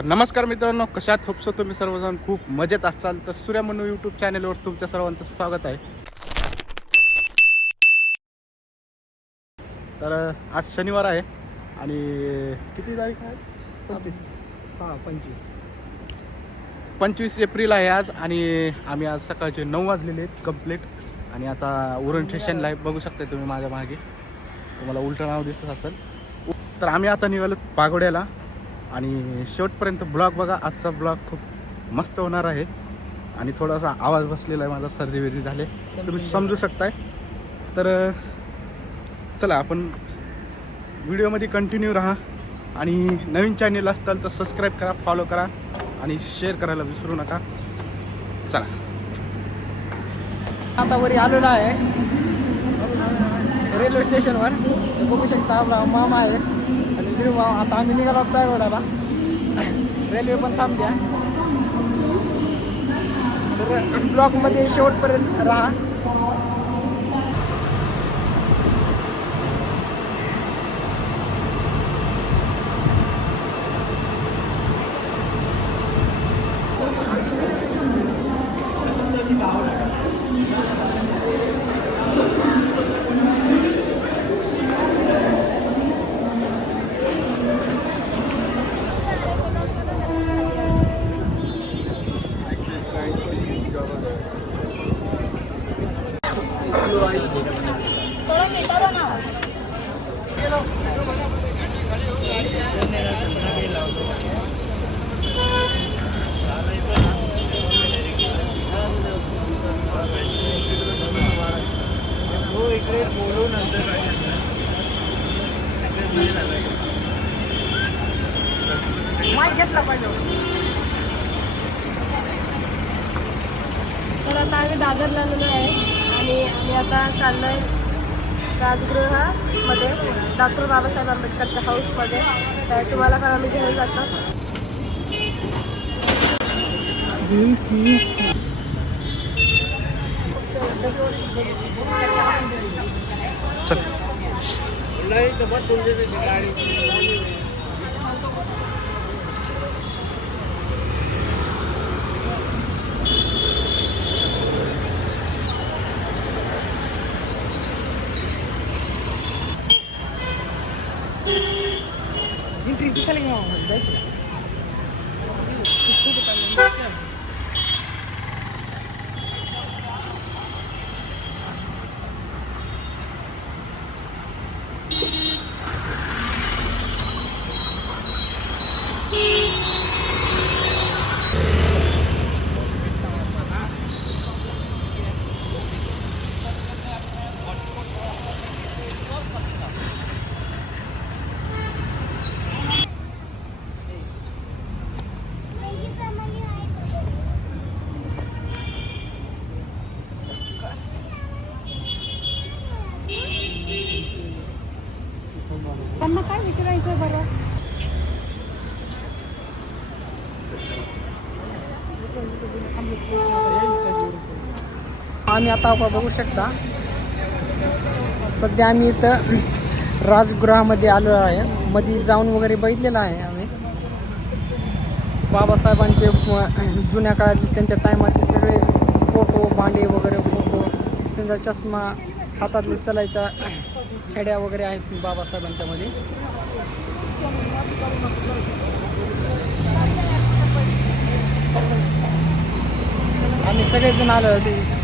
तर नमस्कार मित्रांनो, कशात होपसो तुम्ही सर्वजण खूप मजेत असाल. तर सूर्यमनू यूट्यूब चॅनलवर तुमच्या सर्वांचं स्वागत आहे. तर आज शनिवार आहे आणि किती तारीख आहे? 25 एप्रिल आहे आज. आणि आम्ही आज सकाळचे 9 वाजलेले आहेत कंप्लीट. आणि आता उरण स्टेशनला आहे, बघू शकता तुम्ही माझ्या मागे, तुम्हाला उलटं नाव दिसत असेल. तर आम्ही आता निघालो पागोड्याला आणि शेवटपर्यंत ब्लॉग बघा. आजचा ब्लॉग खूप मस्त होणार आहे आणि थोडासा आवाज बसलेला आहे, माझा सर्दी बिर्दी झाले तुम्ही समजू शकताय. तर चला आपण व्हिडिओमध्ये कंटिन्यू राहा आणि नवीन चॅनल असताल तर सबस्क्राईब करा, फॉलो करा आणि शेअर करायला विसरू नका. चला आता वरी आलेलो आहे रेल्वे स्टेशनवर. बघू शकता आपला मामा आहे आणि गिरवा. आता आम्ही निघालो पायगोड्याला. रेल्वे पण थांबल्या. तर ब्लॉकमध्ये शेवटपर्यंत राहा. माईक घेतला पाहिजे. तर आता आम्ही दादरला आलेलो आहे आणि आम्ही आता चाललो आहे राजगृहामध्ये डॉक्टर बाबासाहेब आंबेडकरच्या हाऊसमध्ये. तर तुम्हाला पण आम्ही घेऊन जातो. त्यांना काय विचारायचं बरं? आम्ही आता बघू शकता सध्या आम्ही इथं राजगृहामध्ये आलो आहे. मध्ये जाऊन वगैरे बघितलेलं आहे आम्ही. बाबासाहेबांचे जुन्या काळातले त्यांच्या टायमाचे सगळे फोटो, भांडे वगैरे, फोटो, त्यांचा चष्मा, हातातले चलायच्या छड्या वगैरे आहेत बाबासाहेबांच्या मध्ये. आम्ही सगळेजण आलो होते.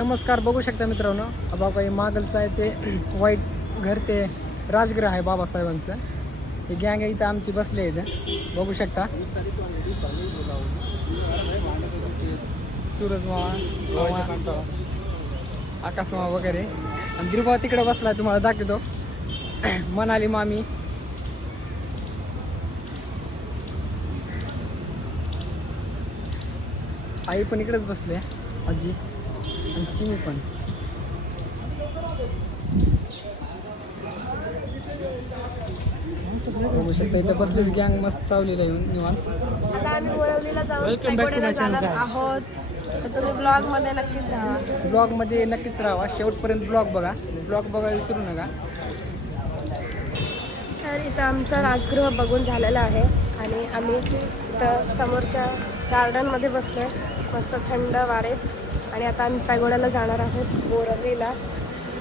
नमस्कार, बघू शकता मित्रांनो, बाबा हे मागलचं आहे ते व्हाईट घर, ते राजगृह आहे बाबासाहेबांचं. हे गँग इथं आमची बसले इथं बघू शकता. सूरज मामा, आकाश मामा वगैरे. आणि गिरबा तिकडे बसला, तुम्हाला दाखवतो. मनाली मामी, आई पण इकडेच बसले, आजी आणि चिमी पण. बघू शकता इथं बसले गँग मस्त सावलीला येऊन निवांत. आता आम्ही बोरवलीला जाऊन पैगोड्याला जाणार आहोत. तर तुम्ही ब्लॉगमध्ये नक्कीच राहा. ब्लॉगमध्ये नक्कीच राहा, शेवटपर्यंत ब्लॉग बघा. ब्लॉग बघा विसरू नका. तर इथं आमचं राजगृह बघून झालेलं आहे आणि आम्ही इथं समोरच्या गार्डनमध्ये बसलो आहे मस्त थंड वारेत. आणि आता आम्ही पैगोड्याला जाणार आहोत बोरवलीला.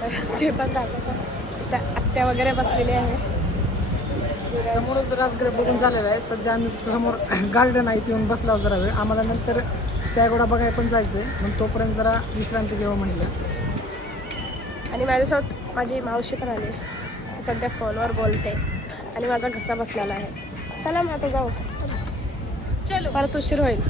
तर जे पण दाखवतात इथं आत्या वगैरे बसलेली आहे. समोरच राजगृह बघून झालेलं आहे. सध्या आम्ही समोर गार्डन आहे येऊन बसला जरा वेळ. आम्हाला नंतर पॅगोडा बघायला पण जायचं आहे, मग तोपर्यंत जरा विश्रांती घ्यावं म्हटलं. आणि माझ्यासोबत माझी मावशी पण आली. ती सध्या फोनवर बोलते आणि माझा घसा बसलेला आहे. चला मग आता जाऊ, चलो परत उशीर होईल.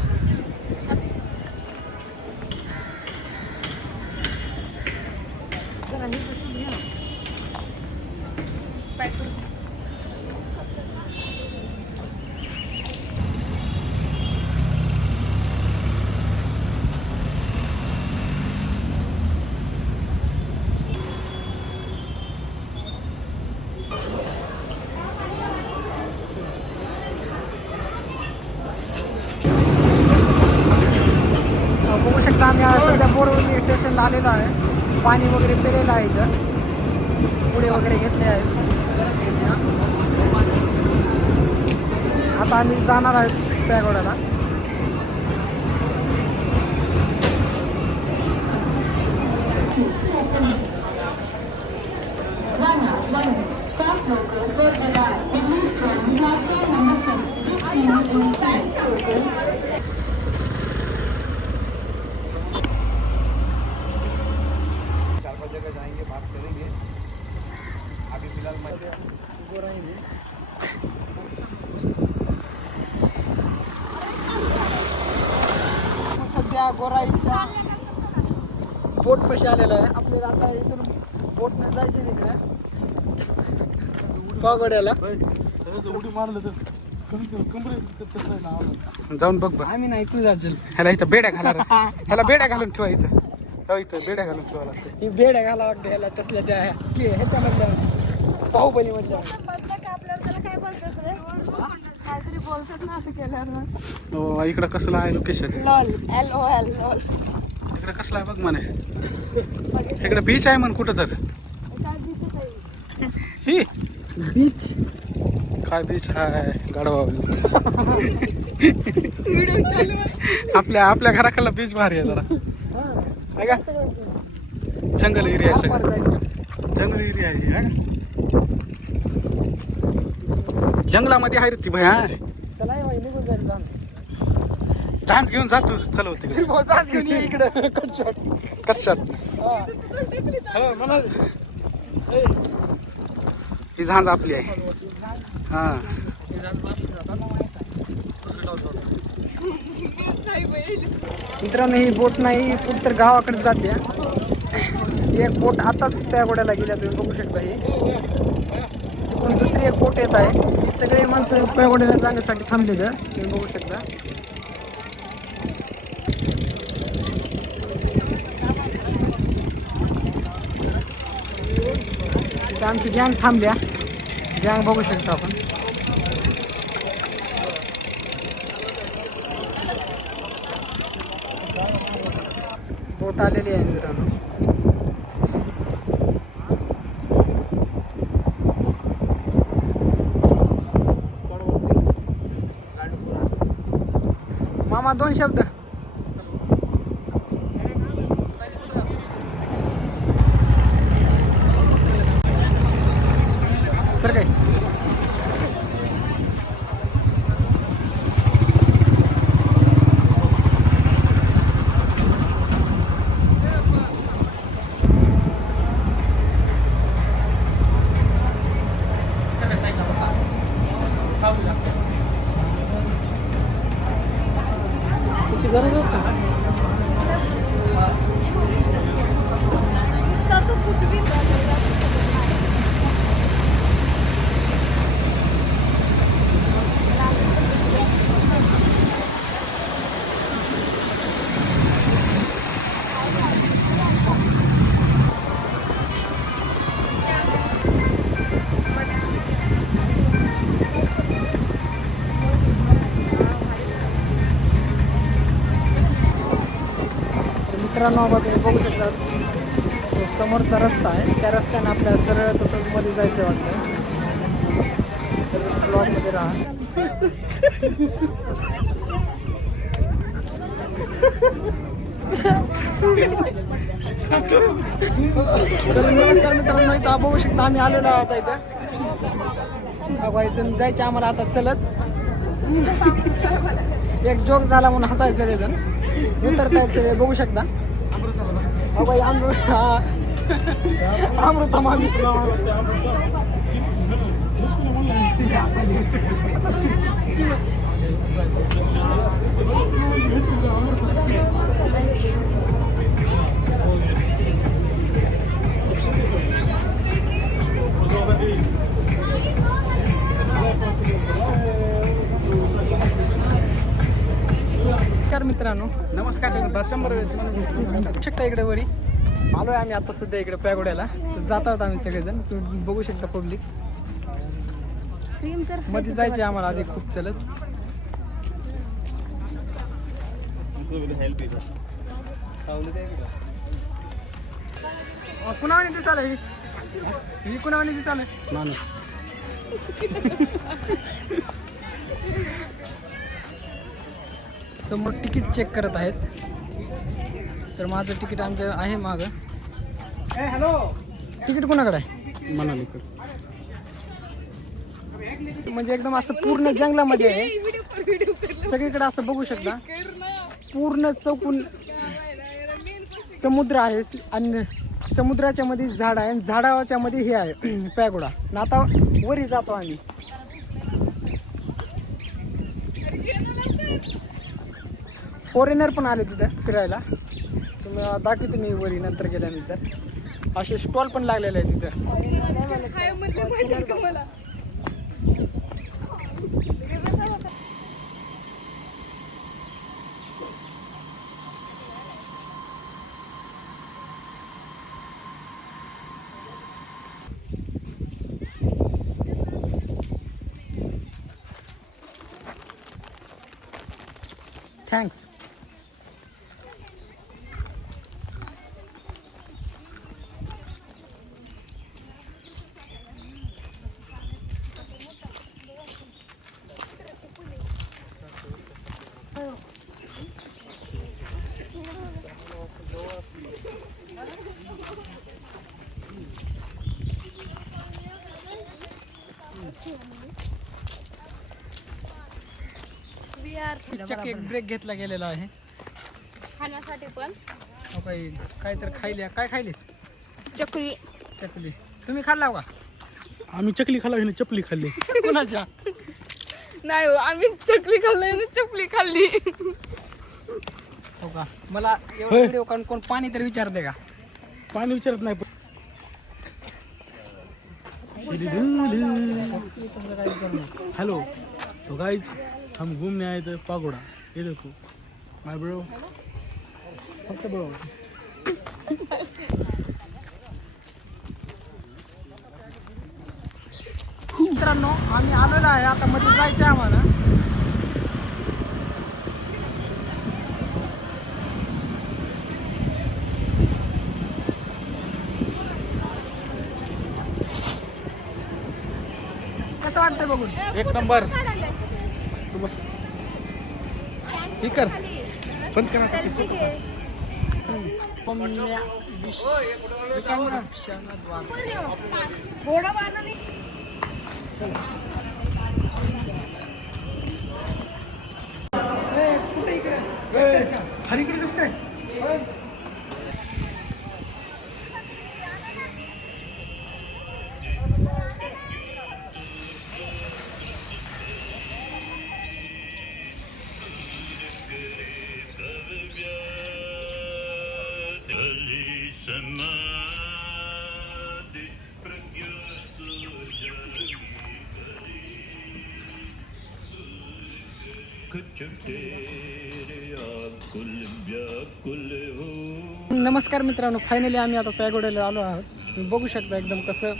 बघू शकता आम्ही सध्या बोरवली स्टेशनला आलेलो आहे. पाणी वगैरे पिलेलं आहे इथं, पुढे वगैरे घेतले आहेत. आता आम्ही जाणार आहेत पॅगोड्याला. Fast local for Bhagar, Delhi from platform number 6. This train is fast local. सध्या गोराईच्या बोट पशी आलेलं आहे. आपल्याला आता इथून बोटने जायचे तिकडे पागोड्याला. जाऊन बघ बघ. आम्ही नाही, तू जाशील. ह्याला इथं बेड्या घाला रे. ह्याला बेड्या घालून ठेवा इथं. हो, इथं बेड्या घालून ठेवा लागतं. ही बेड घाला वाटतं ह्याला तसल्या त्या ह्याच्यामधल्या बाहुबली मधल्या. काहीतरी बोलतात ना असं केल्यावर. हो, इकडं कसलं आहे लोकेशन? Lol LOL lol. इकडं कसलं आहे बघ म्हणे. इकडं बीच आहे म्हण कुठं तर. ही बीच काय बीच आहे गाडवा. आपल्या घराकडला बीच भारी आहे जरा. आहे का? जंगल एरिया आहे सगळं. जंगल एरिया आहे हा का? जंगलामध्ये आहे रे ती भया. चला निघून जाईल. झांज घेऊन जा तू. चलव तिकडे घेऊन ये इकडं. कटशॉट. ही झांज आपली आहे. हा मित्रांनो, ही बोट नाही कुठं तर गावाकडे जाते. एक बोट आताच पॅगोड्याला गेल्या, तुम्ही बघू शकता. ही पण दुसरी एक बोट येत आहे. ही सगळे माणसं पॅगोड्याला जाण्यासाठी थांबलेलं तुम्ही बघू शकता. इथे आमची गँग थांबल्या. गँग बघू शकता आपण. बोट आलेली आहे मित्रांनो. मामा, 2 शब्द. सर काय गरज मित्रांनो बघा तुम्ही बघू शकता तो समोरचा रस्ता आहे, त्या रस्त्याने आपल्याला सरळ तसंच मध्ये जायचं वाटतं. तर ब्लॉगमध्ये राहा. तर नमस्कार मित्रांनो, इथं बघू शकता आम्ही आलेलो आहोत इथं. बाबा इथून जायचे आम्हाला आता चलत. एक जोक झाला म्हणून हसायचं सगळेजण. उतरतायत सगळे बघू शकता. बाबा अमृता मामी नमस्कार मित्रांनो, नमस्कार 100 वेळेस बघू शकता इकडे वरी आलोय आम्ही आता सध्या इकडे पॅगोड्याला. तर जात आहोत आम्ही सगळेजण. तुम्ही बघू शकता पब्लिक. मध्ये जायचे आम्हाला आधी खूप चलत. कुणावाने दिसाल ही कुणावाने दिसाल माणूस. समोर तिकीट चेक करत आहेत. तर माझं तिकीट आमचं आहे मागं. तिकीट कोणाकडे आहे? मनालीकडे. म्हणजे एकदम असं पूर्ण जंगलामध्ये आहे. सगळीकडे असं बघू शकता पूर्ण चौकून समुद्र आहे आणि समुद्राच्या मध्ये झाड आहे आणि झाडाच्या मध्ये हे आहे पॅगोडा. आणि आता वरी जातो आम्ही. फॉरेनर पण आले तिथं फिरायला. तुम्ही दाखवतो मी वरी नंतर गेल्यानंतर. असे स्टॉल पण लागलेले आहेत तिथं. थँक्स. चक्क एक ब्रेक घेतला गेलेला आहे खाण्यासाठी पण. काय तर खायल्या. काय खायलीस? चकली. चकली. तुम्ही खाल्ला का? आम्ही चकली खाल्ला, हिने चपली खाल्ली. कुणाच्या? नाही हो, आम्ही चकली खाल्ली आणि चपली खाल्ली. हो का? मला एवढा व्हिडिओ काढून कोण पाणी तर विचारते का? पाणी विचारत नाही. हेलो तो गाइस, हम घूमने आए थे पागोड़ा. ये देखो माय ब्रो. फक्त ब्रो. मित्रांनो आम्ही आलेलो आहे आता. मध्ये जायचं आहे आम्हाला. कसं वाटतंय बघून? एक नंबर. ठीक कर. बंद करा. हरिकडे कसं काय? नमस्कार मित्रांनो, फायनली आम्ही आता पॅगोड्याला आलो आहोत. तुम्ही बघू शकता एकदम कसं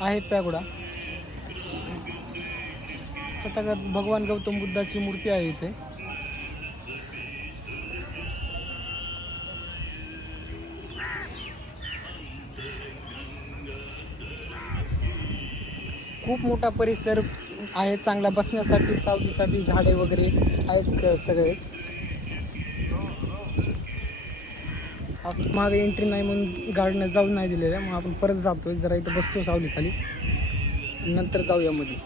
आहे पॅगोडा. तथागत भगवान गौतम बुद्धाची मूर्ती आहे इथे. खूप मोठा परिसर आहे, चांगला बसण्यासाठी, सावलीसाठी झाडे वगैरे आहेत सगळे. मागे एंट्री नाही म्हणून गार्डनं जाऊ नाही दिलेलं, मग आपण परत जातोय, जरा इथं बसतो सावली खाली, नंतर जाऊया मध्ये.